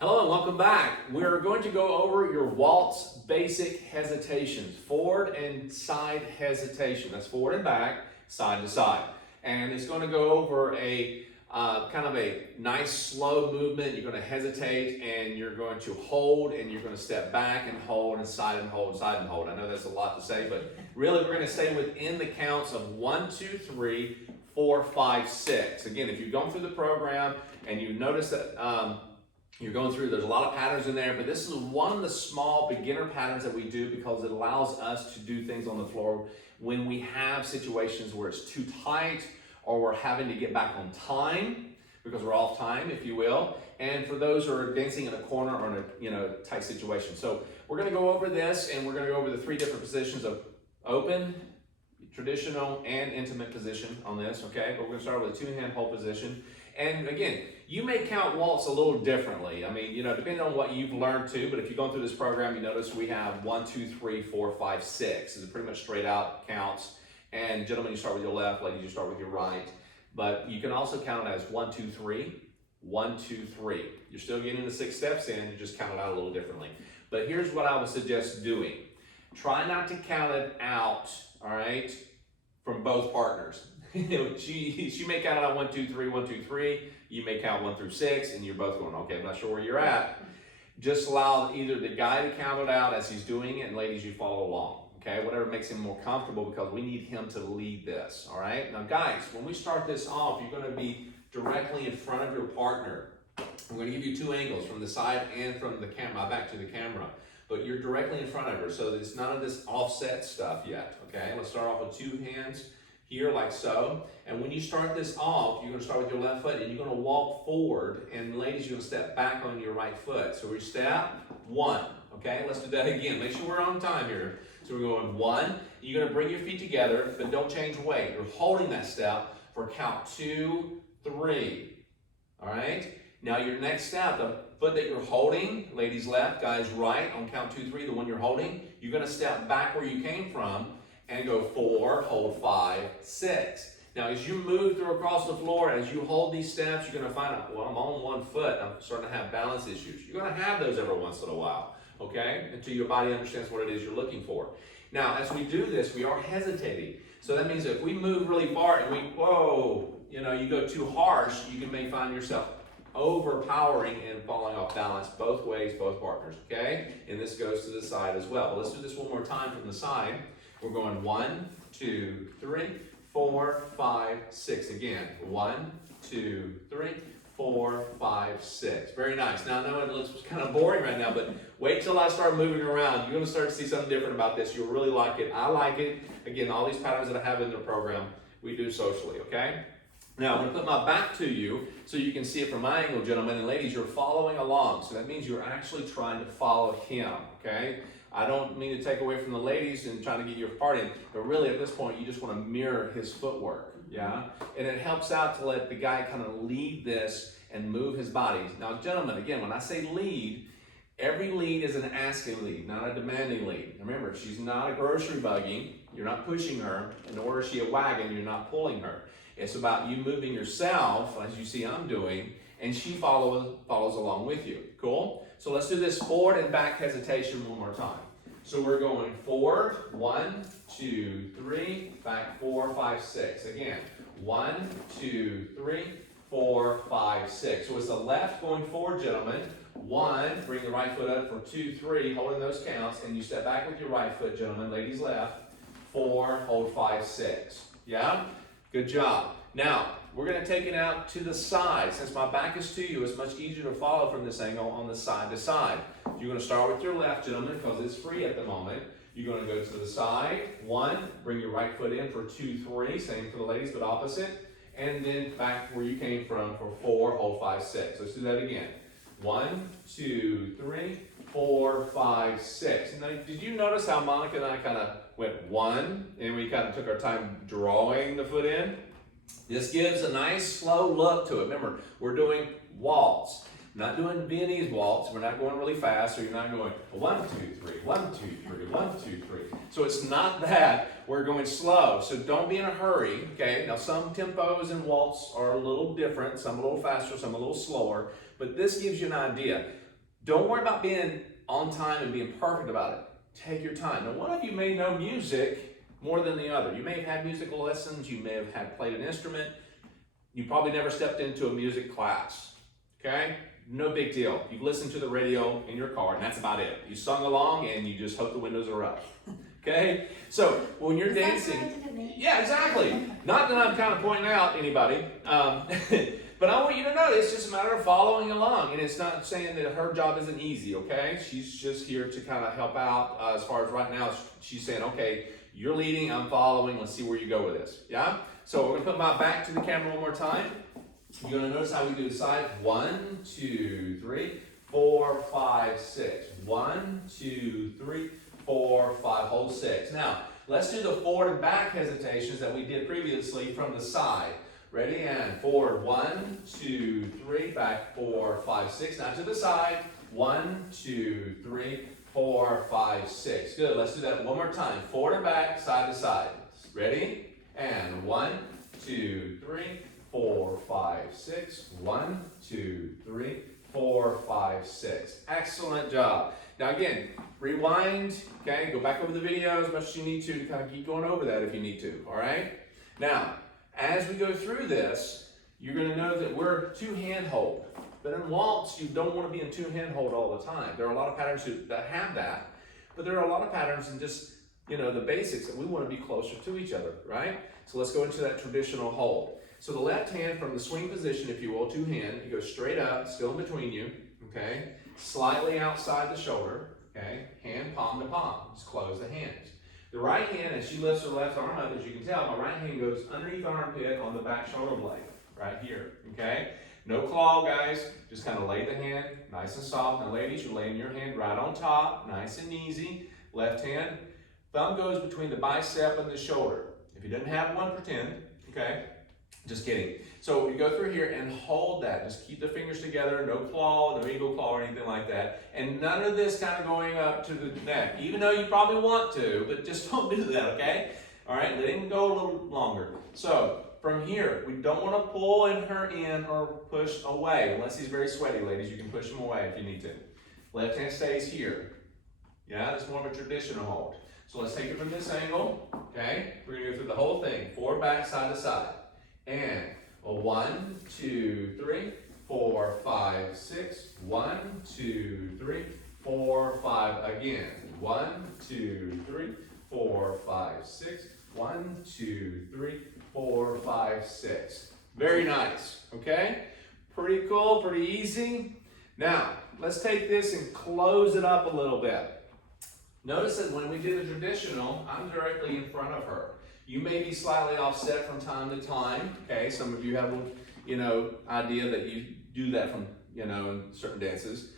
Hello and welcome back. We're going to go over your waltz basic hesitations, forward and side hesitation. That's forward and back, side to side. And it's going to go over a kind of a nice slow movement. You're going to hesitate and you're going to hold and you're going to step back and hold and side and hold, side and hold. I know that's a lot to say, but really we're going to stay within the counts of 1, 2, 3, 4, 5, 6. Again, if you've gone through the program and you notice that you're going through, there's a lot of patterns in there, but this is one of the small beginner patterns that we do because it allows us to do things on the floor when we have situations where it's too tight or we're having to get back on time because we're off time, if you will. And for those who are dancing in a corner or in a tight situation. So we're going to go over this and we're going to go over the 3 different positions of open, traditional, and intimate position on this, okay? But we're going to start with a 2-hand hold position. And again, you may count waltz a little differently. I mean, depending on what you've learned too, but if you've gone through this program, you notice we have 1, 2, 3, 4, 5, 6. These are pretty much straight out counts. And gentlemen, you start with your left, ladies, you start with your right. But you can also count it as 1, 2, 3, 1, 2, 3. You're still getting the 6 steps in, you just count it out a little differently. But here's what I would suggest doing. Try not to count it out, all right, from both partners. She may count it out 1, 2, 3, 1, 2, 3. You may count 1 through 6, and you're both going, okay, I'm not sure where you're at. Just allow either the guy to count it out as he's doing it, and ladies, you follow along. Okay, whatever makes him more comfortable because we need him to lead this. All right, now guys, when we start this off, you're going to be directly in front of your partner. I'm going to give you 2 angles from the side and from the camera, back to the camera. But you're directly in front of her, so there's none of this offset stuff yet. Okay, let's start off with 2 hands here like so. And when you start this off, you're going to start with your left foot and you're going to walk forward, and ladies, you're going to step back on your right foot. So we step 1. Okay, let's do that again. Make sure we're on time here. So we're going 1. You're going to bring your feet together, but don't change weight. You're holding that step for count 2, 3. All right. Now your next step, the foot that you're holding, ladies left, guys right, on count 2, 3, the one you're holding, you're going to step back where you came from and go 4, hold 5, 6. Now as you move through across the floor, as you hold these steps, you're going to find out, well, I'm on 1 foot, I'm starting to have balance issues. You're going to have those every once in a while, okay, until your body understands what it is you're looking for. Now as we do this, we are hesitating. So that means if we move really far and you go too harsh, you may find yourself overpowering and falling off balance both ways, both partners, okay? And this goes to the side as well. Let's do this one more time from the side. We're going 1, 2, 3, 4, 5, 6. Again, 1, 2, 3, 4, 5, 6. Very nice. Now, I know it looks kind of boring right now, but wait till I start moving around. You're going to start to see something different about this. You'll really like it. I like it. Again, all these patterns that I have in the program, we do socially, okay? Now, I'm going to put my back to you so you can see it from my angle, gentlemen and ladies. You're following along. So that means you're actually trying to follow him, okay? I don't mean to take away from the ladies and trying to get your part in, but really at this point, you just want to mirror his footwork, yeah? And it helps out to let the guy kind of lead this and move his body. Now, gentlemen, again, when I say lead, every lead is an asking lead, not a demanding lead. Remember, she's not a grocery buggy. You're not pushing her, nor is she a wagon. You're not pulling her. It's about you moving yourself, as you see I'm doing, and she follows along with you. Cool? So let's do this forward and back hesitation one more time. So we're going forward, 1, 2, 3, back 4, 5, 6. Again, 1, 2, 3, 4, 5, 6. So it's the left going forward, gentlemen. 1, bring the right foot up for 2, 3, holding those counts, and you step back with your right foot, gentlemen. Ladies left. 4, hold 5, 6. Yeah? Good job. Now, we're going to take it out to the side. Since my back is to you, it's much easier to follow from this angle on the side to side. You're going to start with your left, gentlemen, because it's free at the moment. You're going to go to the side. 1, bring your right foot in for 2, 3. Same for the ladies, but opposite. And then back where you came from for 4, hold 5, 6. Let's do that again. 1, 2, 3, 4, 5, 6. Now, did you notice how Monica and I kind of went 1, and we kind of took our time drawing the foot in? This gives a nice slow look to it. Remember, we're doing waltz. We're not doing Viennese waltz. We're not going really fast, so you're not going 1, 2, 3, 1, 2, 3, 1, 2, 3. So it's not that. We're going slow. So don't be in a hurry, okay? Now, some tempos in waltz are a little different. Some a little faster, some a little slower. But this gives you an idea. Don't worry about being on time and being perfect about it. Take your time. Now, one of you may know music more than the other. You may have had musical lessons. You may have played an instrument. You probably never stepped into a music class, okay? No big deal. You've listened to the radio in your car, and that's about it. You sung along, and you just hope the windows are up, okay? So when you're dancing, yeah, exactly. Not that I'm kind of pointing out anybody, but I want you to know it's just a matter of following along, and it's not saying that her job isn't easy, okay? She's just here to kind of help out. As far as right now, she's saying, okay, you're leading, I'm following, let's see where you go with this, yeah? So we're gonna put my back to the camera one more time. You're gonna notice how we do the side. 1, 2, 3, 4, 5, 6. 1, 2, 3, 4, 5, hold 6. Now, let's do the forward and back hesitations that we did previously from the side. Ready? And forward, 1, 2, 3, back, 4, 5, 6. Now to the side, 1, 2, 3, 4, 5, 6. Good, let's do that one more time. Forward and back, side to side. Ready? And 1, 2, 3, 4, 5, 6. 1, 2, 3, 4, 5, 6. Excellent job. Now again, rewind, okay? Go back over the video as much as you need to kind of keep going over that if you need to, all right? Now, as we go through this, you're going to know that we're two-hand hold. But in waltz, you don't want to be in two-hand hold all the time. There are a lot of patterns that have that, but there are a lot of patterns in just, the basics that we want to be closer to each other, right? So let's go into that traditional hold. So the left hand from the swing position, if you will, two-hand, you go straight up, still in between you, okay? Slightly outside the shoulder, okay? Hand palm to palm, just close the hands. The right hand, as she lifts her left arm up, as you can tell, my right hand goes underneath the armpit on the back shoulder blade, right here, okay? No claw, guys, just kind of lay the hand nice and soft. Now ladies, you're laying your hand right on top, nice and easy. Left hand, thumb goes between the bicep and the shoulder. If you didn't have one, pretend, okay? Just kidding. So you go through here and hold that. Just keep the fingers together, no claw, no eagle claw or anything like that. And none of this kind of going up to the neck, even though you probably want to, but just don't do that, okay? All right, let him go a little longer. So from here, we don't want to pull her in or push away. Unless he's very sweaty, ladies, you can push him away if you need to. Left hand stays here. Yeah, that's more of a traditional hold. So let's take it from this angle, okay? We're going to go through the whole thing, forward, back, side to side. And 1, 2, 3, 4, 5, 6. 1, 2, 3, 4, 5. Again. 1, 2, 3, 4, 5, 6. 1, 2, 3, 4, 5, 6. Very nice. Okay? Pretty cool, pretty easy. Now, let's take this and close it up a little bit. Notice that when we do the traditional, I'm directly in front of her. You may be slightly offset from time to time, okay? Some of you have, idea that you do that from, in certain dances.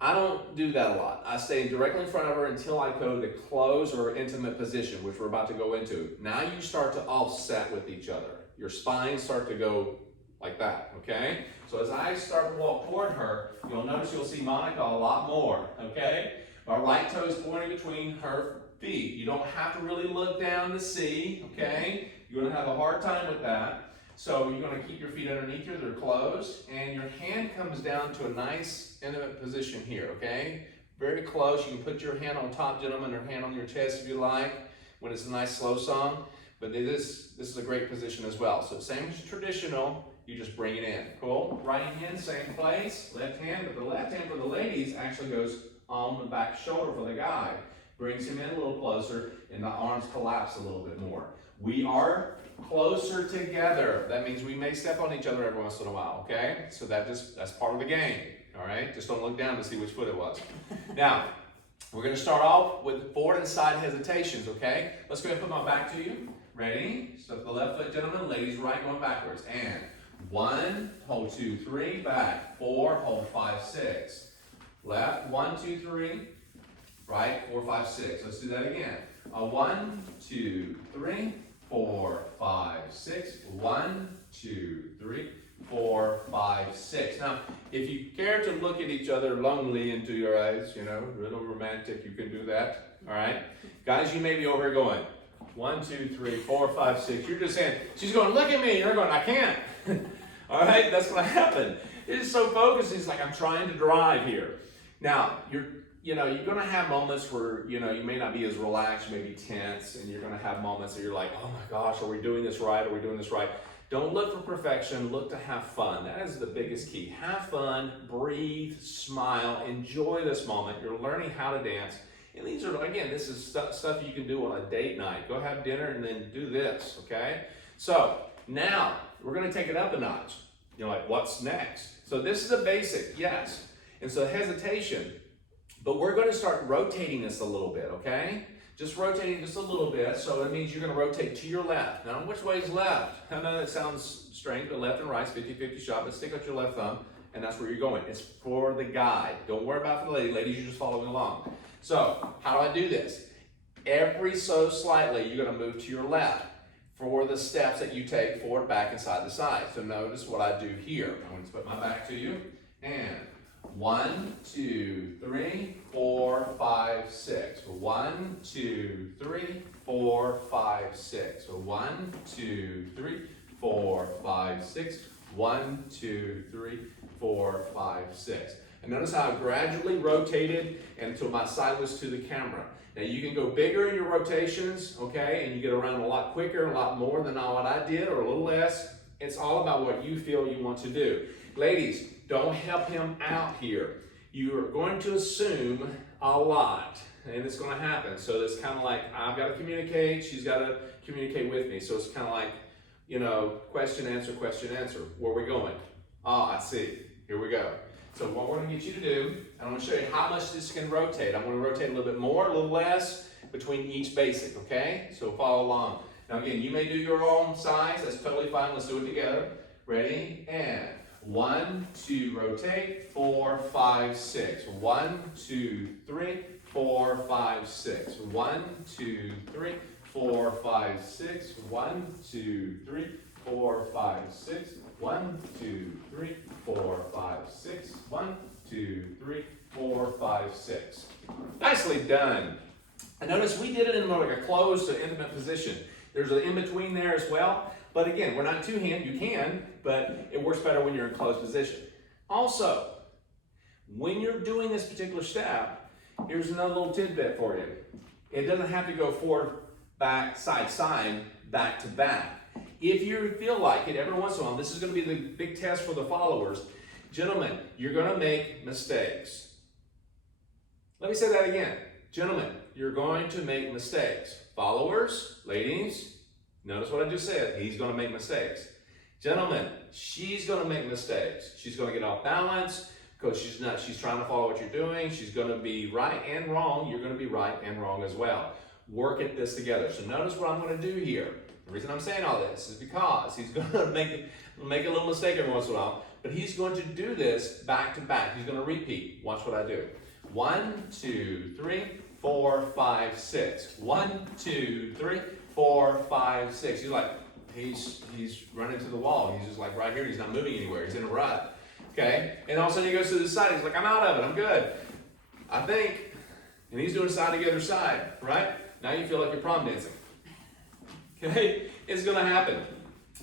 I don't do that a lot. I stay directly in front of her until I go to the close or intimate position, which we're about to go into. Now you start to offset with each other. Your spines start to go like that, okay? So as I start to walk toward her, you'll see Monica a lot more, okay? My right toe is pointing between her feet. You don't have to really look down to see, okay? You're going to have a hard time with that. So you're going to keep your feet underneath you, they're closed, and your hand comes down to a nice intimate position here, okay? Very close. You can put your hand on top, gentlemen, or hand on your chest if you like, when it's a nice slow song. But this is a great position as well. So same as traditional, you just bring it in. Cool? Right hand, same place. Left hand, but the left hand for the ladies actually goes on the back shoulder for the guy. Brings him in a little closer, and the arms collapse a little bit more. We are closer together. That means we may step on each other every once in a while, okay? So that's part of the game, all right? Just don't look down to see which foot it was. Now, we're gonna start off with forward and side hesitations, okay? Let's go ahead and put my back to you. Ready? So the left foot, gentlemen, ladies, right going backwards. And 1, hold 2, 3, back. 4, hold 5, 6. Left, 1, 2, 3. Right, 4, 5, 6. Let's do that again. 1, 2, 3, 4, 5, 6. 1, 2, 3, 4, 5, 6. Now, if you care to look at each other lonely into your eyes, real romantic, you can do that. All right, guys, you may be over here going 1, 2, 3, 4, 5, 6. You're just saying, she's going, look at me. You're going, I can't. All right, that's going to happen. It's so focused. It's like I'm trying to drive here. Now, you're gonna have moments where, you may not be as relaxed, you may be tense, and you're gonna have moments that you're like, oh my gosh, are we doing this right? Are we doing this right? Don't look for perfection, look to have fun. That is the biggest key. Have fun, breathe, smile, enjoy this moment. You're learning how to dance. And these are, again, this is stuff you can do on a date night. Go have dinner and then do this, okay? So now we're gonna take it up a notch. You're like, what's next? So this is a basic, yes. And so hesitation, but we're gonna start rotating this a little bit, okay? Just rotating just a little bit, so it means you're gonna rotate to your left. Now, which way is left? I know that sounds strange, but left and right is 50-50 shot, but stick out your left thumb, and that's where you're going. It's for the guide. Don't worry about for the lady. Ladies, you're just following along. So, how do I do this? Every so slightly, you're gonna move to your left for the steps that you take forward, back, and side to side. So notice what I do here. I'm going to put my back to you, and 1, 2, 3, 4, 5, 6. 1, 2, 3, 4, 5, 6. 1, 2, 3, 4, 5, 6. 1, 2, 3, 4, 5, 6. And notice how I gradually rotated until my side was to the camera. Now you can go bigger in your rotations, okay, and you get around a lot quicker, a lot more than what I did, or a little less. It's all about what you feel you want to do. Ladies, don't help him out here. You are going to assume a lot, and it's going to happen. So it's kind of like, I've got to communicate, she's got to communicate with me. So it's kind of like, question, answer, where are we going? I see, here we go. So what we're going to get you to do, I'm going to show you how much this can rotate. I'm going to rotate a little bit more, a little less between each basic, okay? So follow along. Now again, you may do your own size, that's totally fine. Let's do it together. Ready? And 1, 2, rotate, 4, 5, 6. 1, 2, 3, 4, 5, 6. 1, 2, 3, 4, 5, 6. 1, 2, 3, 4, 5, 6. 1, 2, 3, 4, 5, 6. 1, 2, 3, 4, 5, 6. Nicely done. And notice we did it in more like a closed to intimate position. There's an in-between there as well. But again, we're not two-hand, you can, but it works better when you're in closed position. Also, when you're doing this particular step, here's another little tidbit for you. It doesn't have to go forward, back, side, side, back to back. If you feel like it every once in a while, this is going to be the big test for the followers. Gentlemen, you're going to make mistakes. Let me say that again. Gentlemen, you're going to make mistakes. Followers, ladies, notice what I just said. He's going to make mistakes. Gentlemen, she's going to make mistakes. She's going to get off balance because she's trying to follow what you're doing. She's going to be right and wrong. You're going to be right and wrong as well. Work at this together. So notice what I'm going to do here. The reason I'm saying all this is because he's going to make a little mistake every once in a while, but he's going to do this back to back. He's going to repeat. Watch what I do. 1, 2, 3, 4, 5, 6. 1, 2, 3, 4, 5, 6. He's like, he's running to the wall. He's just like right here. He's not moving anywhere. He's in a rut. Okay? And all of a sudden he goes to the side. He's like, I'm out of it. I'm good. I think. And he's doing side to the other side, right? Now you feel like you're prom dancing. Okay? It's going to happen.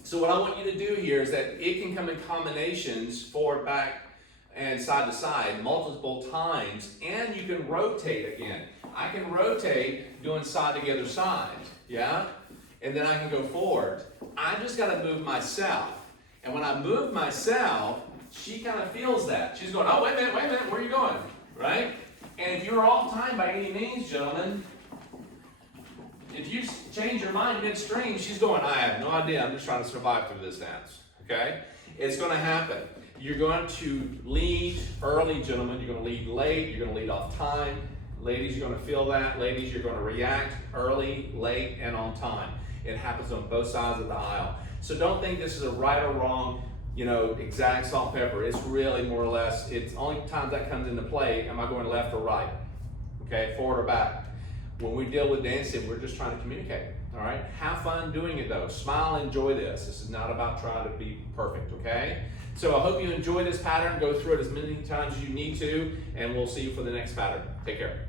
So what I want you to do here is that it can come in combinations, forward, back, and side to side multiple times, and you can rotate again. I can rotate doing side to the other side, yeah? And then I can go forward. I just got to move myself. And when I move myself, she kind of feels that. She's going, oh, wait a minute, where are you going? Right? And if you're off time by any means, gentlemen, if you change your mind midstream, she's going, I have no idea. I'm just trying to survive through this dance. Okay? It's going to happen. You're going to lead early, gentlemen. You're going to lead late. You're going to lead off time. Ladies, you're going to feel that. Ladies, you're going to react early, late, and on time. It happens on both sides of the aisle. So don't think this is a right or wrong, exact salt and pepper. It's really more or less, it's only times that comes into play, am I going left or right? Okay, forward or back? When we deal with dancing, we're just trying to communicate, all right? Have fun doing it though. Smile and enjoy this. This is not about trying to be perfect, okay? So I hope you enjoy this pattern. Go through it as many times as you need to, and we'll see you for the next pattern. Take care.